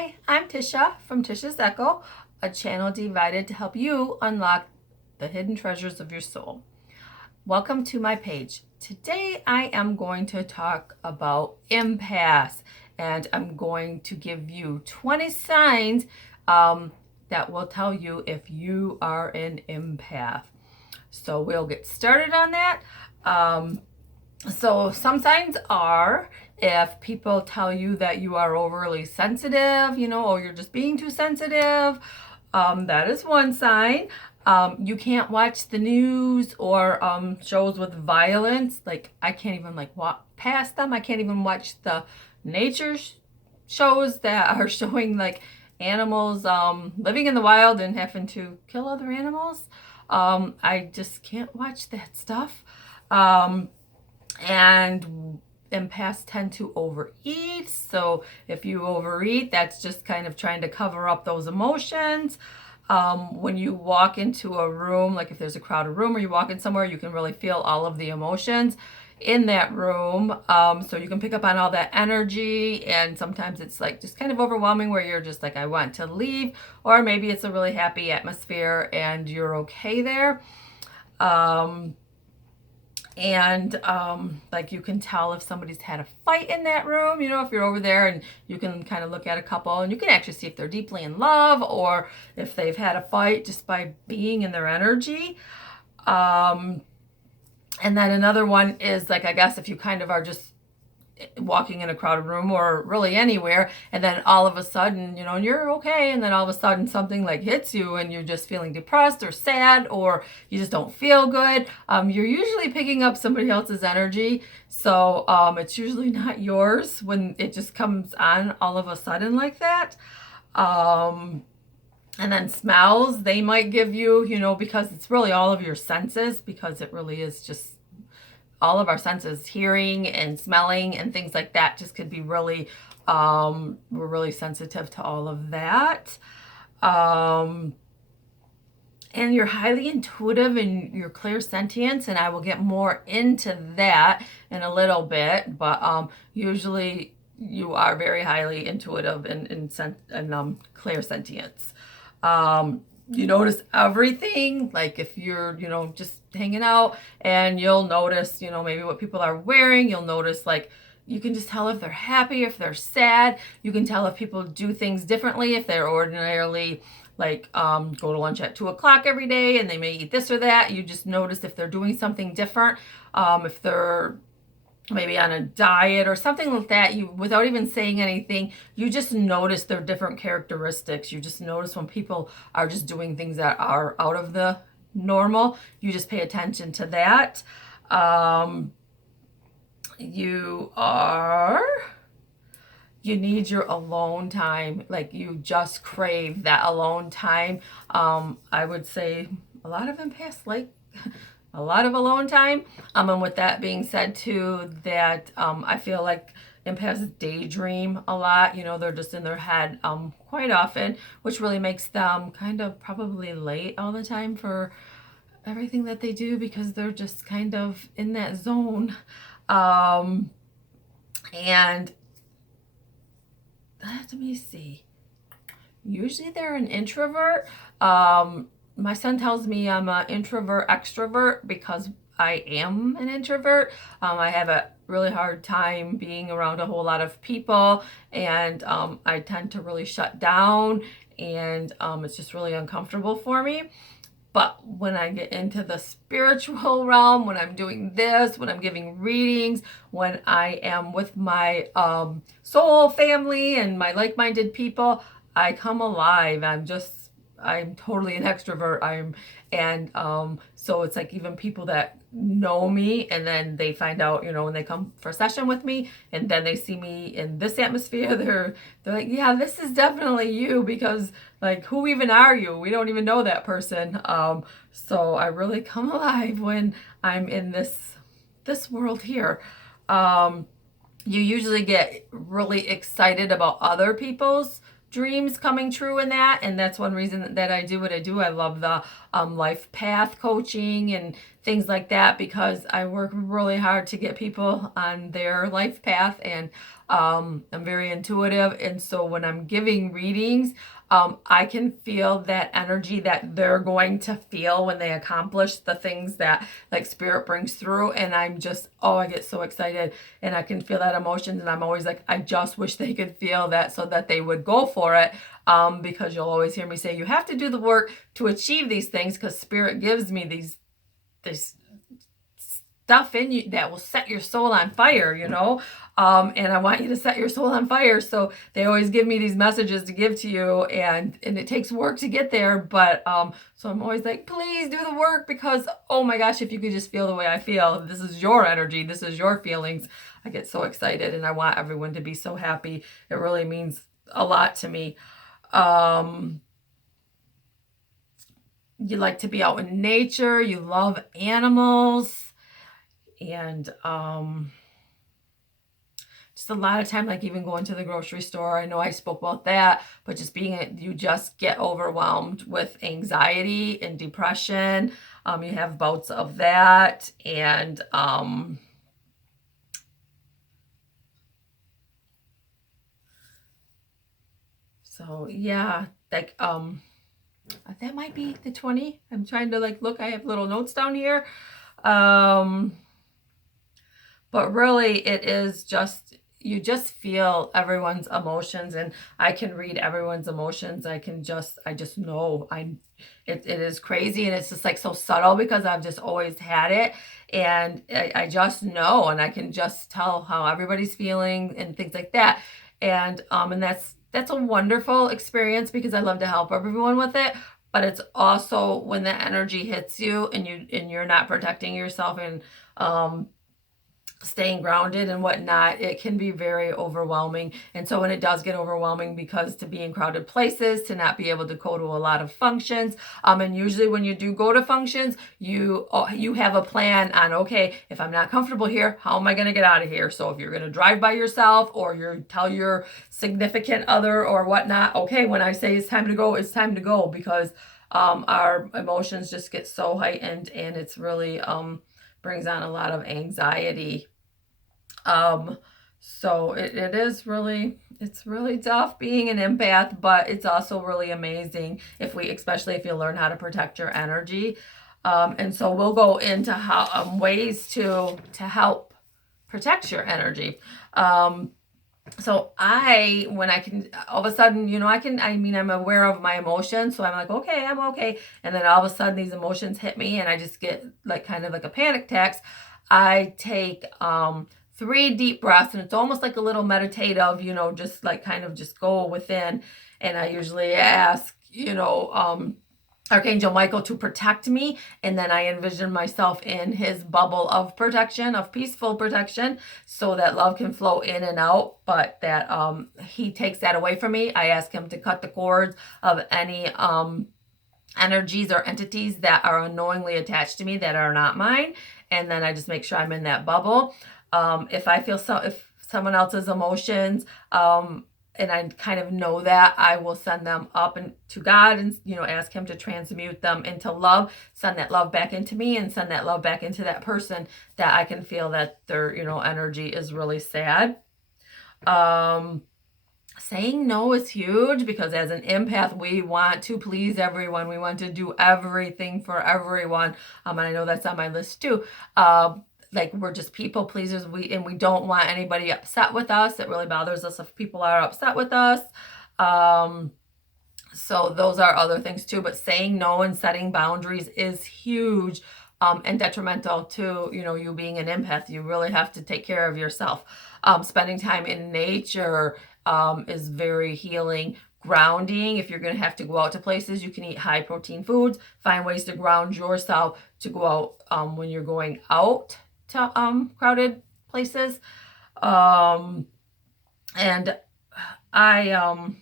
Hi, I'm Tisha from Tisha's Echo, a channel divided to help you unlock the hidden treasures of your soul. Welcome to my page. Today I am going to talk about empaths, and I'm going to give you 20 signs that will tell you if you are an empath. So we'll get started on that. So some signs are if people tell you that you are overly sensitive, or you're just being too sensitive. That is one sign. You can't watch the news or shows with violence. Like I can't even walk past them. I can't even watch the nature shows that are showing animals living in the wild and having to kill other animals. I just can't watch that stuff. And empaths tend to overeat. So if you overeat, that's just kind of trying to cover up those emotions. When you walk into a room, like if there's a crowded room or you walk in somewhere, you can really feel all of the emotions in that room. So you can pick up on all that energy, and sometimes it's just kind of overwhelming where you're just I want to leave, or maybe it's a really happy atmosphere and you're okay there. You can tell if somebody's had a fight in that room, if you're over there, and you can kind of look at a couple and you can actually see if they're deeply in love or if they've had a fight just by being in their energy. And then another one is I guess if you kind of are just walking in a crowded room or really anywhere, and then all of a sudden, and you're okay, and then all of a sudden something hits you and you're just feeling depressed or sad, or you just don't feel good. You're usually picking up somebody else's energy, so it's usually not yours when it just comes on all of a sudden like that. And then smells, they might give you, because it's really all of your senses, because it really is just all of our senses, hearing and smelling and things like that, just could be really, we're really sensitive to all of that. And you're highly intuitive and you're clairsentience, and I will get more into that in a little bit, but usually you are very highly intuitive and clairsentience. You notice everything, if you're, just hanging out, and you'll notice, maybe what people are wearing. You'll notice, you can just tell if they're happy, if they're sad. You can tell if people do things differently, if they're ordinarily go to lunch at 2 o'clock every day and they may eat this or that. You just notice if they're doing something different, if they're maybe on a diet or something like that. You, without even saying anything, you just notice their different characteristics. You just notice when people are just doing things that are out of the normal. You just pay attention to that. You need your alone time. You just crave that alone time. I would say a lot of empaths a lot of alone time. And with that being said too, that I feel like empaths daydream a lot. They're just in their head quite often, which really makes them kind of probably late all the time for everything that they do, because they're just kind of in that zone. And let me see. Usually they're an introvert. My son tells me I'm an introvert extrovert because I am an introvert. I have a really hard time being around a whole lot of people, and I tend to really shut down, and it's just really uncomfortable for me. But when I get into the spiritual realm, when I'm doing this, when I'm giving readings, when I am with my soul family and my like-minded people, I come alive. I'm totally an extrovert. So it's even people that know me, and then they find out, when they come for a session with me, and then they see me in this atmosphere, they're like, yeah, this is definitely you, because who even are you? We don't even know that person. So I really come alive when I'm in this world here. You usually get really excited about other people's dreams coming true in that, and that's one reason that I do what I do. I love the life path coaching and things like that, because I work really hard to get people on their life path, and I'm very intuitive. And so when I'm giving readings, I can feel that energy that they're going to feel when they accomplish the things that like spirit brings through. And I'm just, oh, I get so excited, and I can feel that emotion. And I'm always like, I just wish they could feel that so that they would go for it. Because you'll always hear me say, you have to do the work to achieve these things, because spirit gives me this stuff in you that will set your soul on fire, you know? And I want you to set your soul on fire. So they always give me these messages to give to you, and it takes work to get there. But so I'm always like, please do the work, because oh my gosh, if you could just feel the way I feel, this is your energy, this is your feelings. I get so excited, and I want everyone to be so happy. It really means a lot to me. You like to be out in nature, you love animals, and just a lot of time, like even going to the grocery store. I know I spoke about that, but just you just get overwhelmed with anxiety and depression. You have bouts of that, and so yeah, like that might be the 20. I'm trying to like look. I have little notes down here. But really it is just, you just feel everyone's emotions, and I can read everyone's emotions. I just know it is crazy, and it's just like so subtle because I've just always had it, and I just know, and I can just tell how everybody's feeling and things like that. And that's a wonderful experience, because I love to help everyone with it. But it's also when the energy hits you and you're not protecting yourself and staying grounded and whatnot, it can be very overwhelming. And so when it does get overwhelming, because to be in crowded places, to not be able to go to a lot of functions, and usually when you do go to functions, you have a plan on, okay, if I'm not comfortable here, how am I going to get out of here? So if you're going to drive by yourself, or you tell your significant other or whatnot, okay, when I say it's time to go, it's time to go, because our emotions just get so heightened, and it's really brings on a lot of anxiety. So it is really, it's really tough being an empath, but it's also really amazing especially if you learn how to protect your energy. And so we'll go into how ways to help protect your energy. So when I can, all of a sudden, I'm aware of my emotions. So I'm like, okay, I'm okay. And then all of a sudden these emotions hit me, and I just get like kind of like a panic attack. I take 3 deep breaths, and it's almost like a little meditative, just like kind of just go within. And I usually ask, Archangel Michael to protect me, and then I envision myself in his bubble of protection, of peaceful protection, so that love can flow in and out, but that he takes that away from me. I ask him to cut the cords of any energies or entities that are unknowingly attached to me that are not mine, and then I just make sure I'm in that bubble. If I feel if someone else's emotions, and I kind of know that, I will send them up and to God, and ask him to transmute them into love, send that love back into me, and send that love back into that person that I can feel that their energy is really sad. Saying no is huge, because as an empath, we want to please everyone. We want to do everything for everyone. And I know that's on my list too. Like, we're just people pleasers. We don't want anybody upset with us. It really bothers us if people are upset with us. So those are other things too. But saying no and setting boundaries is huge, and detrimental to, you being an empath. You really have to take care of yourself. Spending time in nature is very healing. Grounding, if you're going to have to go out to places, you can eat high protein foods. Find ways to ground yourself to go out when you're going out to crowded places. And I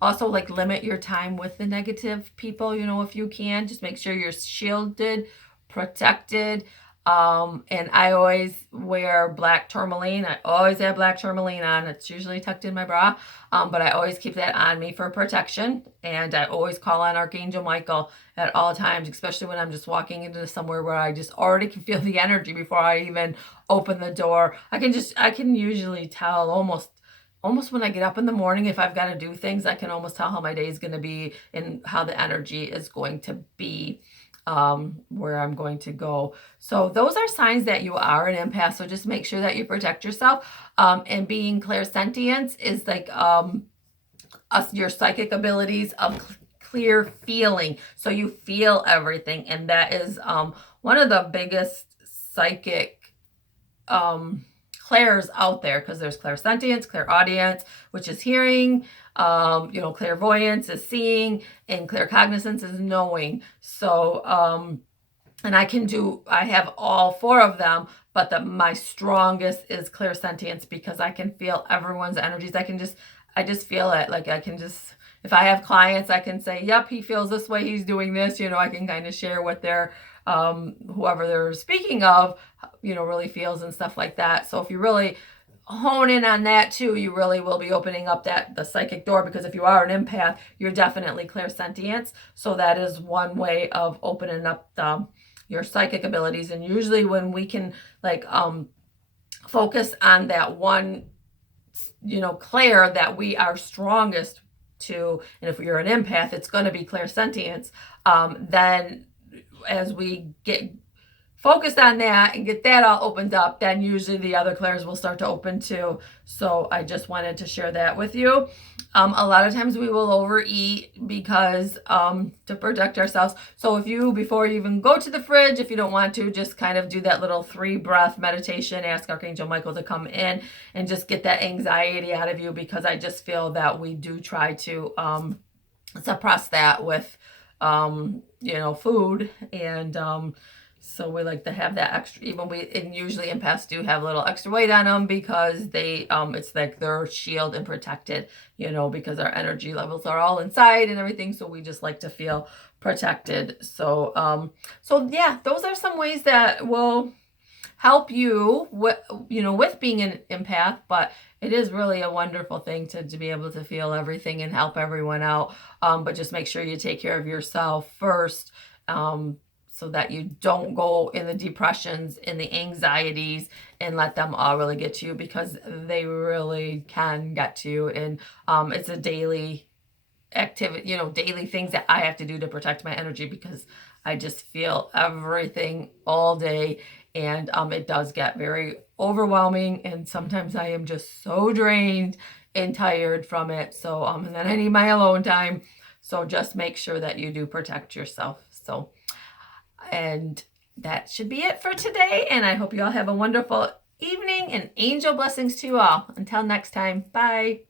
also like limit your time with the negative people, if you can. Just make sure you're shielded, protected. And I always wear black tourmaline. I always have black tourmaline on. It's usually tucked in my bra, but I always keep that on me for protection. And I always call on Archangel Michael at all times, especially when I'm just walking into somewhere where I just already can feel the energy before I even open the door. I can usually tell almost when I get up in the morning, if I've got to do things, I can almost tell how my day is going to be and how the energy is going to be, where I'm going to go. So those are signs that you are an empath. So just make sure that you protect yourself. And being clairsentient is like your psychic abilities of clear feeling. So you feel everything. And that is one of the biggest psychic clairs out there, because there's clairsentience, clairaudience, which is hearing, clairvoyance is seeing, and claircognizance is knowing. So, and I have all four of them, but my strongest is clairsentience, because I can feel everyone's energies. I just feel it. Like if I have clients, I can say, yep, he feels this way, he's doing this, I can kind of share what their, whoever they're speaking of, really feels and stuff like that. So if you really hone in on that too, you really will be opening up the psychic door, because if you are an empath, you're definitely clairsentient. So that is one way of opening up your psychic abilities. And usually when we can focus on that one, clair that we are strongest to, and if you're an empath, it's going to be clairsentience, then as we get focused on that and get that all opened up, then usually the other clairs will start to open too. So I just wanted to share that with you. A lot of times we will overeat because to protect ourselves. So before you even go to the fridge, if you don't want to, just kind of do that little 3-breath meditation, ask Archangel Michael to come in and just get that anxiety out of you, because I just feel that we do try to suppress that with food, and so we like to have that extra, and usually empaths do have a little extra weight on them, because it's like they're shielded and protected, because our energy levels are all inside and everything. So we just like to feel protected. So yeah, those are some ways that will help you with being an empath. But it is really a wonderful thing to be able to feel everything and help everyone out. But just make sure you take care of yourself first, so that you don't go in the depressions and the anxieties and let them all really get to you, because they really can get to you. And it's a daily activity, daily things that I have to do to protect my energy, because I just feel everything all day. And it does get very overwhelming, and sometimes I am just so drained and tired from it. So and then I need my alone time. So just make sure that you do protect yourself. So, and that should be it for today. And I hope you all have a wonderful evening, and angel blessings to you all. Until next time, bye.